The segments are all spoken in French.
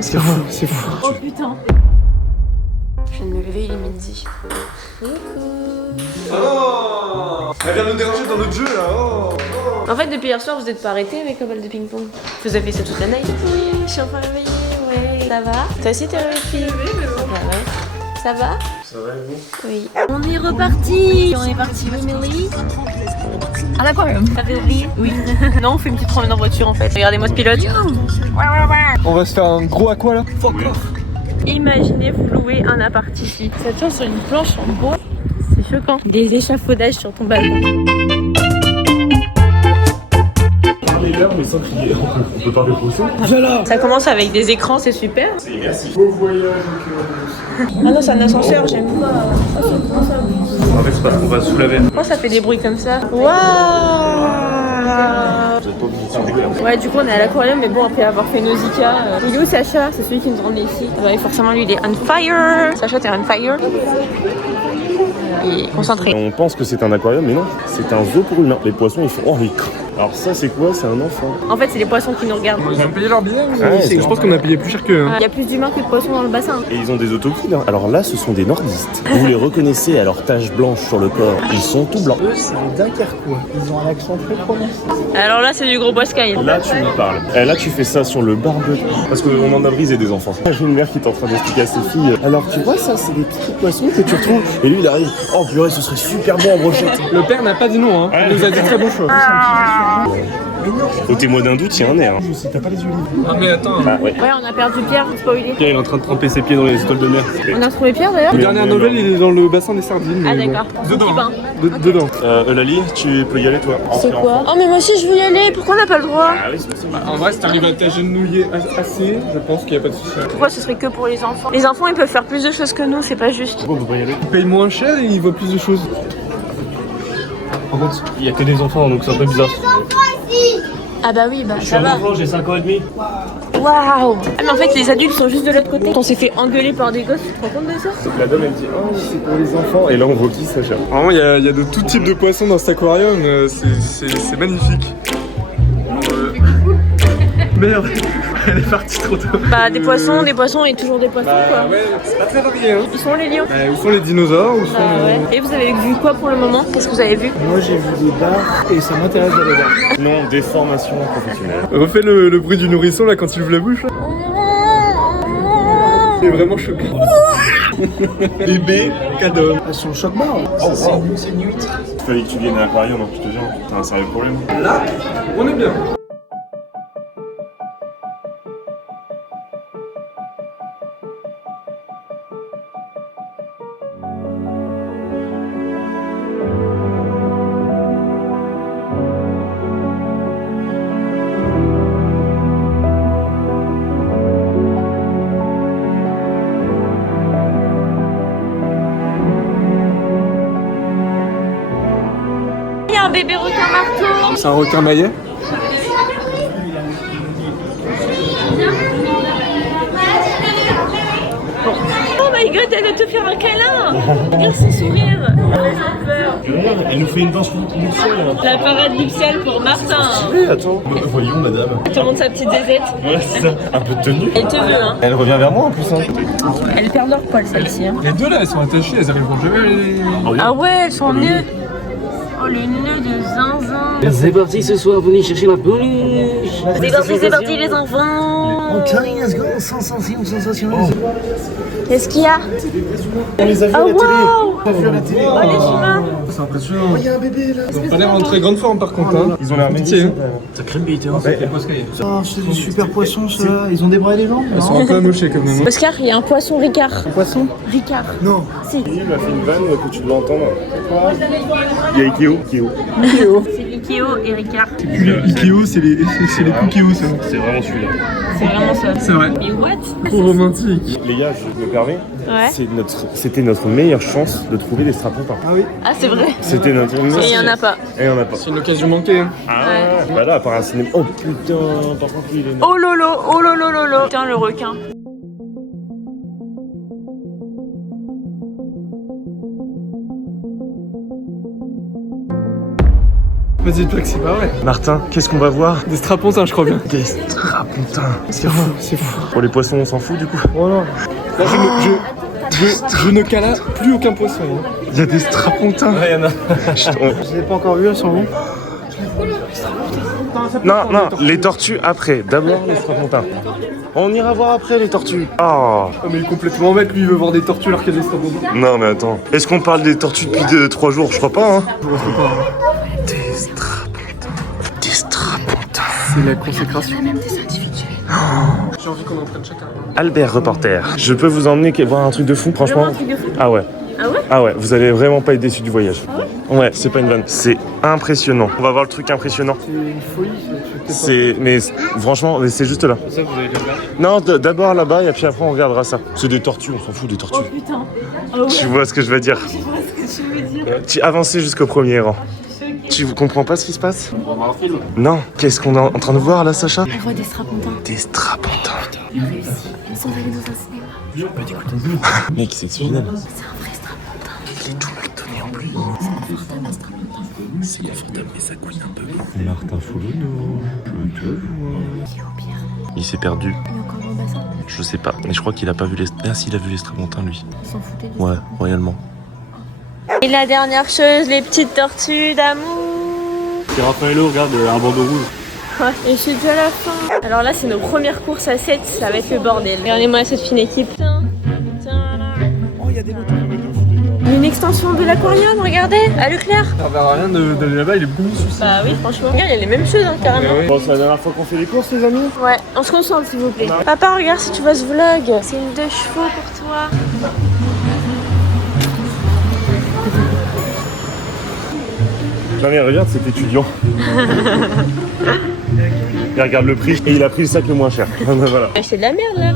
C'est fou, c'est fou. Oh putain. Je viens de me lever, il est midi. Oh, elle vient nous déranger dans notre jeu là. Oh. En fait, depuis hier soir, vous n'êtes pas arrêtés avec la balle de ping-pong. Vous avez fait ça toute la nuit? Oui, je suis enfin réveillée, ouais. Ça va? Toi aussi, t'es réveillée? Bah ouais. Ça va? Ça va et vous? Oui. On est reparti. On est parti, oui, Millie. À l'aquarium. T'avais oublié? Oui. Non, on fait une petite promenade en voiture en fait. Regardez-moi ce pilote. On va se faire un gros aqua là. Fuck off. Imaginez vous louer un appart ici. Ça tient sur une planche en bois. C'est choquant. Des échafaudages sur ton balcon. Parler l'heure mais sans crier. On peut parler pour ça. Ça commence avec des écrans, c'est super. C'est merci. Beau voyage au cœur. Ah non, c'est un ascenseur, j'aime pas. Oh, c'est comment ça? En fait c'est parce qu'on va sous la veine. Pourquoi ça fait des bruits comme ça? Waouh! Vous êtes pas obligé sur des câbles. Ouais, du coup, on est à l'aquarium, mais bon, après avoir fait Nausicaa. Il est où Sacha? C'est celui qui nous emmenait ici. Ouais, forcément, lui, il est on fire. Sacha, t'es on fire. Il est concentré. On pense que c'est un aquarium mais non, c'est un zoo pour humains. Les poissons ils font oh les cons. Alors ça c'est quoi? C'est un enfant. En fait, c'est les poissons qui nous regardent. Ils ont payé leur billet ou Ouais, je pense qu'on a payé plus cher qu'eux. Hein. Il y a plus d'humains que de poissons dans le bassin. Et ils ont des autochtones. Hein. Alors là ce sont des nordistes. Vous les reconnaissez à leurs taches blanches sur le corps. Ils sont tout blancs. Eux c'est les Dunkerquois. Ils ont un accent très prononcé. Alors là, c'est du gros boiscaille. Là tu me parles. Là tu fais ça sur le barbecue. Parce qu'on en a brisé des enfants. J'ai une mère qui est en train d'expliquer à ses filles. Alors tu vois ça c'est des petits poissons que tu retrouves. Et lui il arrive. Oh purée ce serait super bon en brochette. Le père n'a pas dit non, hein. Il nous a dit très bon choix. Au témoin d'un doute, il y a un air. Hein. T'as pas les yeux libres. Ah mais attends. Ah ouais. Ouais, on a perdu Pierre, spoilé. Pierre il est en train de tremper ses pieds dans les étoiles de mer. On a retrouvé Pierre d'ailleurs? Le dernière nouvelle il est dans le bassin des sardines. Ah mais bon. d'accord. Dedans. Petit bain. Dedans. Eulalie, tu peux y aller toi. C'est quoi? Oh mais moi aussi je veux y aller, pourquoi on n'a pas le droit? Ah oui, c'est possible. En vrai si t'arrives à t'agenouiller assez, je pense qu'il n'y a pas de souci. Pourquoi ce serait que pour les enfants? Les enfants ils peuvent faire plus de choses que nous, c'est pas juste. Pourquoi on peut pas y aller? Ils payent moins cher et ils voient plus de choses. Par contre, il y a que des enfants donc c'est un peu bizarre. Ah bah oui, bah Je suis ça un va. enfant, j'ai 5 ans et demi. Waouh! Ah mais en fait les adultes sont juste de l'autre côté. On s'est fait engueuler par des gosses, tu te rends compte de ça? Donc la dame elle dit oh c'est pour les enfants et là on voit qui Sacha. Vraiment il y a de tout type de poissons dans cet aquarium, c'est magnifique. Merde, elle est partie trop tôt. Bah des poissons et toujours des poissons quoi. Ouais, c'est pas très varié hein. Ils sont les lions. Où sont les dinosaures? Où sont Bah ouais. Et vous avez vu quoi pour le moment? Qu'est-ce que vous avez vu? Moi j'ai vu des bars et ça m'intéresse d'aller voir. Non, des formations professionnelles. Refais le bruit du nourrisson là quand il ouvre la bouche. Là. C'est vraiment choquant. Bébé cadeau. Elles sont choc-barre. C'est une huître. Il fallait que tu viennes à l'aquarium, hein, je te jure, t'as un sérieux problème. Là, on est bien. Il y a un bébé requin marteau. C'est un requin maillet. Oh my god, elle va te faire un câlin. Regarde son sourire. J'ai peur. Elle nous fait une danse nuptiale. La parade nuptiale pour Martin. Attends, voyons madame. Elle te montre sa petite zézette. Ouais, c'est ça, un peu de tenue. Elle te veut hein. Elle revient vers moi en plus. Hein. Elles perdent leur poil celle-ci hein. Les deux là, elles sont attachées, elles arriveront jamais à les... Ah ouais, elles sont nœuds. Oh le nœud de zinzin. C'est parti ce soir, venez chercher ma peluche. C'est parti les enfants. Ok, let's go, sensation, sensation. Qu'est-ce qu'il y a? On les a vus à Oh la télé. waouh. On les a vus à la télé. Oh les humains. C'est impressionnant. Il y a un bébé là. Ils ont pas l'air en très grande forme par contre. Hein. Ils ont l'air Pitié. mignons. Ça crée une bite, hein. Oh, c'est des super poissons ceux-là. Ils ont des bras et des jambes. Elles sont un peu amochées quand même. Hein. Oscar, il y a un poisson Ricard. Un poisson? Ricard. Non. Si. Il m'a fait une vanne que tu dois entendre. Il y a Ikeo. C'est Ikeo et Ricard. Ikeo, c'est les Kukeo ça. C'est vraiment celui-là. C'est vraiment ça. C'est vrai. Mais what? Trop romantique. Les gars, je me permets, Ouais. c'était notre meilleure chance de trouver des strapontins. Ah oui. Ah c'est vrai. C'était notre Et il y en a pas. Et il y en a pas. C'est une occasion manquée. Hein. Ah bah là, à part un cinéma. Oh putain, par contre, lui, il est Oh lolo, oh lolo lolo. Putain le requin. petite plaque, c'est pas vrai. Martin, qu'est-ce qu'on va voir? Des strapontins, je crois bien. Des strapontins. C'est fou, c'est fou. Pour les poissons, on s'en fout du coup. Voilà. Là, je ne cala plus aucun poisson. Hein. Il y a des strapontins. Ouais, y'en a. Je les ai pas encore vus, elles sont où? Non, les tortues après. D'abord les strapontins. On ira voir après les tortues. Oh. Oh, mais il est complètement bête, lui, il veut voir des tortues alors qu'il y a des strapontins. Non mais attends. Est-ce qu'on parle des tortues depuis 3 jours? Je crois pas, hein. Je pense pas. Hein. Des strapontins. Des strapontins. C'est la consécration. J'ai envie qu'on en prenne chacun. Albert, reporter. Je peux vous emmener voir un truc de fou, franchement. Un truc de fou. Ah ouais. Ah ouais? Ah ouais, vous allez vraiment pas être déçus du voyage. Ah ouais, c'est pas une vanne. C'est impressionnant. On va voir le truc impressionnant. C'est une folie, Mais franchement, c'est juste là. Ça, vous allez le faire. Non, d'abord là-bas et puis après on regardera ça. C'est des tortues, on s'en fout des tortues. Oh putain. Ah ouais. Tu vois ce que je veux dire? Je vois ce que tu veux dire. Tu avancez jusqu'au premier rang. Tu comprends pas ce qui se passe? On va voir un film. Non. Qu'est-ce qu'on est en train de voir là, Sacha? On voit des strapontins. Des strapontins. Ils ont réussi. Ils sont allés dans un cinéma. Mec, c'est exceptionnel. C'est un vrai strapontin. Il est tout mal donné en plus. C'est confortable mais ça couine un peu. Martin Foulonneau, je te vois. Qui est au pire? Il s'est perdu. Il y a encore dans le bassin. Je sais pas, mais je crois qu'il a pas vu les... Ah si, il a vu les strapontins lui. Ils s'en foutaient du Ouais, royalement. Et la dernière chose, les petites tortues d'amour. Et Raffaello regarde un bandeau rouge. Ouais, et je suis déjà à la fin. Alors là, c'est nos premières courses à 7, ça va être le bordel. Regardez-moi cette fine équipe. Oh, il y a des motos. Une extension de l'aquarium, regardez, à Leclerc. Ça ne à rien d'aller là-bas, il est beaucoup souci. Bah oui, franchement. Regarde, il y a les mêmes choses, hein, carrément. Ouais. Bon, c'est la dernière fois qu'on fait les courses, les amis. Ouais, on se concentre, s'il vous plaît. Papa, regarde si tu vois ce vlog. C'est une 2 chevaux pour toi. Non mais regarde cet étudiant. Il regarde le prix et il a pris le sac le moins cher. Voilà. C'est de la merde là.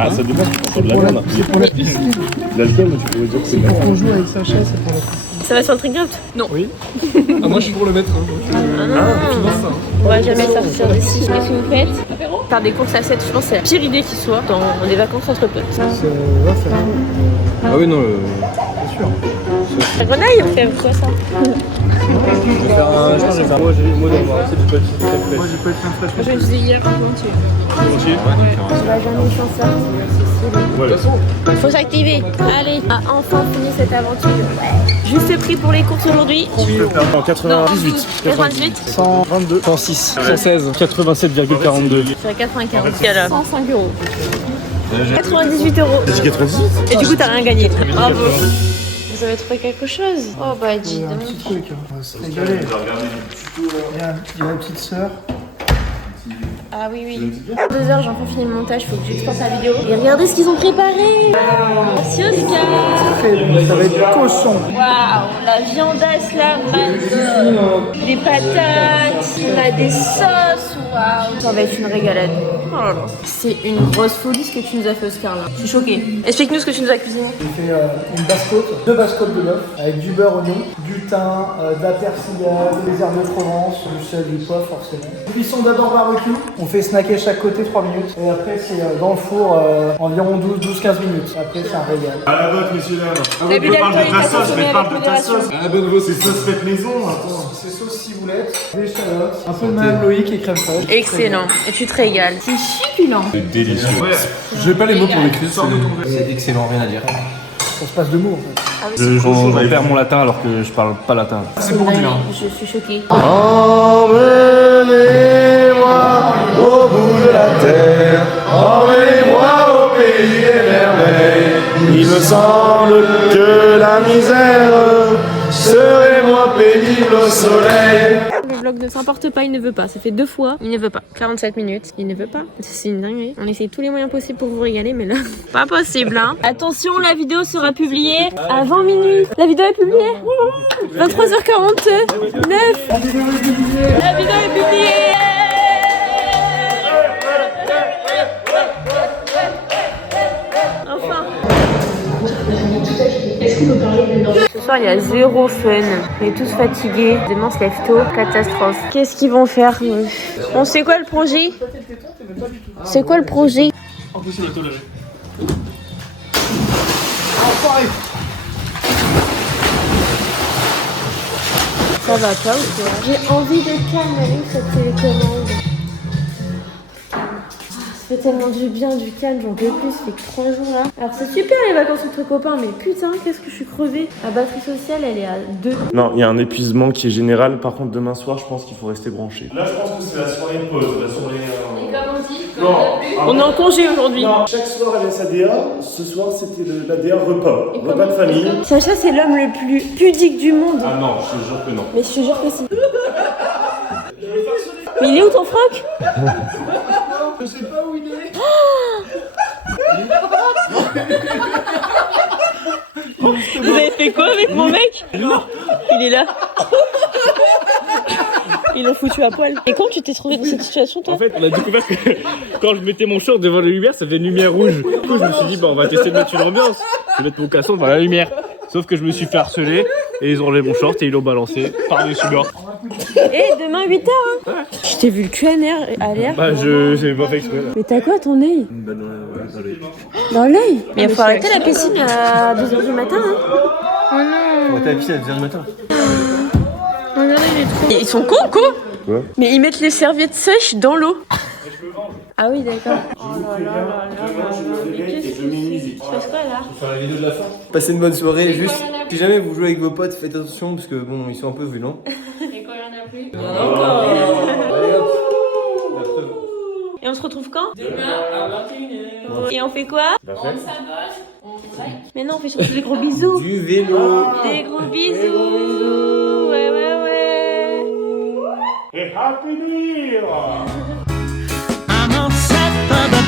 Ah ça dépend, tu prends de la merde. C'est pour la piscine. L'alcool, tu pourrais dire que c'est de la Quand on merde. joue avec Sacha, c'est pour la piscine. Ça va sur le Trinkraft? Non. Oui. Ah, moi, je suis pour le mettre. Hein. Je finance ça. On va jamais sortir d'ici. Qu'est-ce que vous faites? Faire des courses à 7, je pense que c'est la pire idée qui soit dans des vacances entre potes. C'est rien. Ah oui, non, c'est sûr. La grenaille, on fait quoi ça? Je vais faire un. Je pense que je vais faire. Moi, c'est du petit. Moi, j'ai pas été un fraîche. Je l'ai hier, volontiers. Volontiers. On va jamais s'en sortir, c'est Voilà. Il faut s'activer. Allez, a enfin fini cette aventure. Ouais. Juste prix pour les courses aujourd'hui. En 98. 98. 122, 106. 116. 87,42. C'est à 95. 105 €. 98 €. T'as dit 98? Et du coup, t'as rien gagné. Bravo. Vous avez trouvé quelque chose? Oh bah dis Un donc. petit truc, hein. On va se régaler. Il y a la petite sœur. Ah oui, oui. 2 heures, j'enfin fini le montage, faut que j'exporte la vidéo. Et regardez ce qu'ils ont préparé. Merci Oscar. Ça va être cochon. Waouh, la viandasse là, madame. Des patates, on a des sauces, waouh. Ça va être une régalade. Oh là là. C'est une grosse folie ce que tu nous as fait Oscar là. Je suis choquée. Explique-nous ce que tu nous as cuisiné. J'ai fait une basse-côte, 2 basses-côtes de bœuf avec du beurre oignon, du thym, de la persillade, des herbes de Provence, du sel, du poivre forcément. Cuisson d'abord barbecue, on fait snacker chaque côté 3 minutes et après c'est dans le four environ 12-15 minutes. Après c'est un régal. À la botte, messieurs dames. L'abus d'alcool est à consommer avec modération. Ah bonne veau, c'est sauce faite maison. Attends. C'est sauce ciboulette, des échalotes, un peu de Madame Loïc et crème fraîche. Excellent. Et tu te régales. C'est succulent. C'est délicieux. J'ai pas les mots pour l'écrire. C'est excellent, rien à dire. Ça se passe de mots en fait. Je perds mon latin alors que je parle pas latin. C'est pour dire. Je suis choquée. Emmenez-moi au bout de la terre, emmenez-moi au pays des merveilles. Il me semble que la misère serait moins pénible au soleil. Le vlog ne s'importe pas, il ne veut pas. Ça fait 2 fois, il ne veut pas. 47 minutes, il ne veut pas. C'est une dinguerie. On essaie tous les moyens possibles pour vous régaler, mais là, pas possible, hein. Attention, la vidéo sera publiée à 20 minutes. La vidéo est publiée 23h49. 9. La vidéo est publiée. Enfin. Ce soir, il y a zéro fun. On est tous fatigués. Demain, on se lève tôt. Catastrophe. Qu'est-ce qu'ils vont faire? On sait quoi le projet? C'est quoi le projet? Impossible de te lever. Ça va pas ou quoi? J'ai envie de calme avec cette télécommande. Ça fait tellement du bien, du calme, j'en peux plus, ça fait que 3 jours là. Alors c'est super les vacances entre copains, mais putain, qu'est-ce que je suis crevée. La batterie sociale, elle est à 2. Non, il y a un épuisement qui est général. Par contre, demain soir, je pense qu'il faut rester branché. Là, je pense que c'est la soirée pause, la soirée... Et comme on dit, Non, on est en congé aujourd'hui. non, chaque soir, elle a sa DA. Ce soir, c'était la DA repas. Repas de famille. Sacha, c'est l'homme le plus pudique du monde. Ah non, je te jure que non. Mais je te jure que si. Mais il est où ton froc? Je sais pas où il est. Vous avez fait quoi avec mon mec? Il est là. Ils l'ont foutu à poil. Et quand tu t'es trouvé dans cette situation, toi? En fait, on a découvert que quand je mettais mon short devant la lumière, ça faisait une lumière rouge. Du coup, je me suis dit, bah, on va tester de mettre une ambiance. Je vais mettre mon caleçon devant la lumière. Sauf que je me suis fait harceler et ils ont enlevé mon short et ils l'ont balancé par-dessus bord. Et demain 8h hein. Je t'ai vu le cul à l'air. Bah, j'avais pas fait exprès là. Mais t'as quoi à ton œil? Bah, dans l'œil. Dans l'œil? Mais il faut arrêter la piscine à 2h du matin hein. Oh non. On va à la piscine à 2h du matin. Regardez, il est trop... Ils sont cons quoi? Quoi? Mais ils mettent les serviettes sèches dans l'eau. Ah oui d'accord. Oh là là là là. Mais qu'est-ce que c'est? Tu fais quoi là? Faire la vidéo de la fin. Passez une bonne soirée, juste. Si jamais vous jouez avec vos potes, faites attention parce que bon, ils sont un peu violents. Et quand il y en a plus? Allez hop. Et on se retrouve quand? Demain à 21h. Et on fait quoi? La fête. Mais non, on fait surtout des gros bisous. Du vélo. Des gros bisous. Ouais, ouais, ouais. Et Happy New Year! I'm all set for the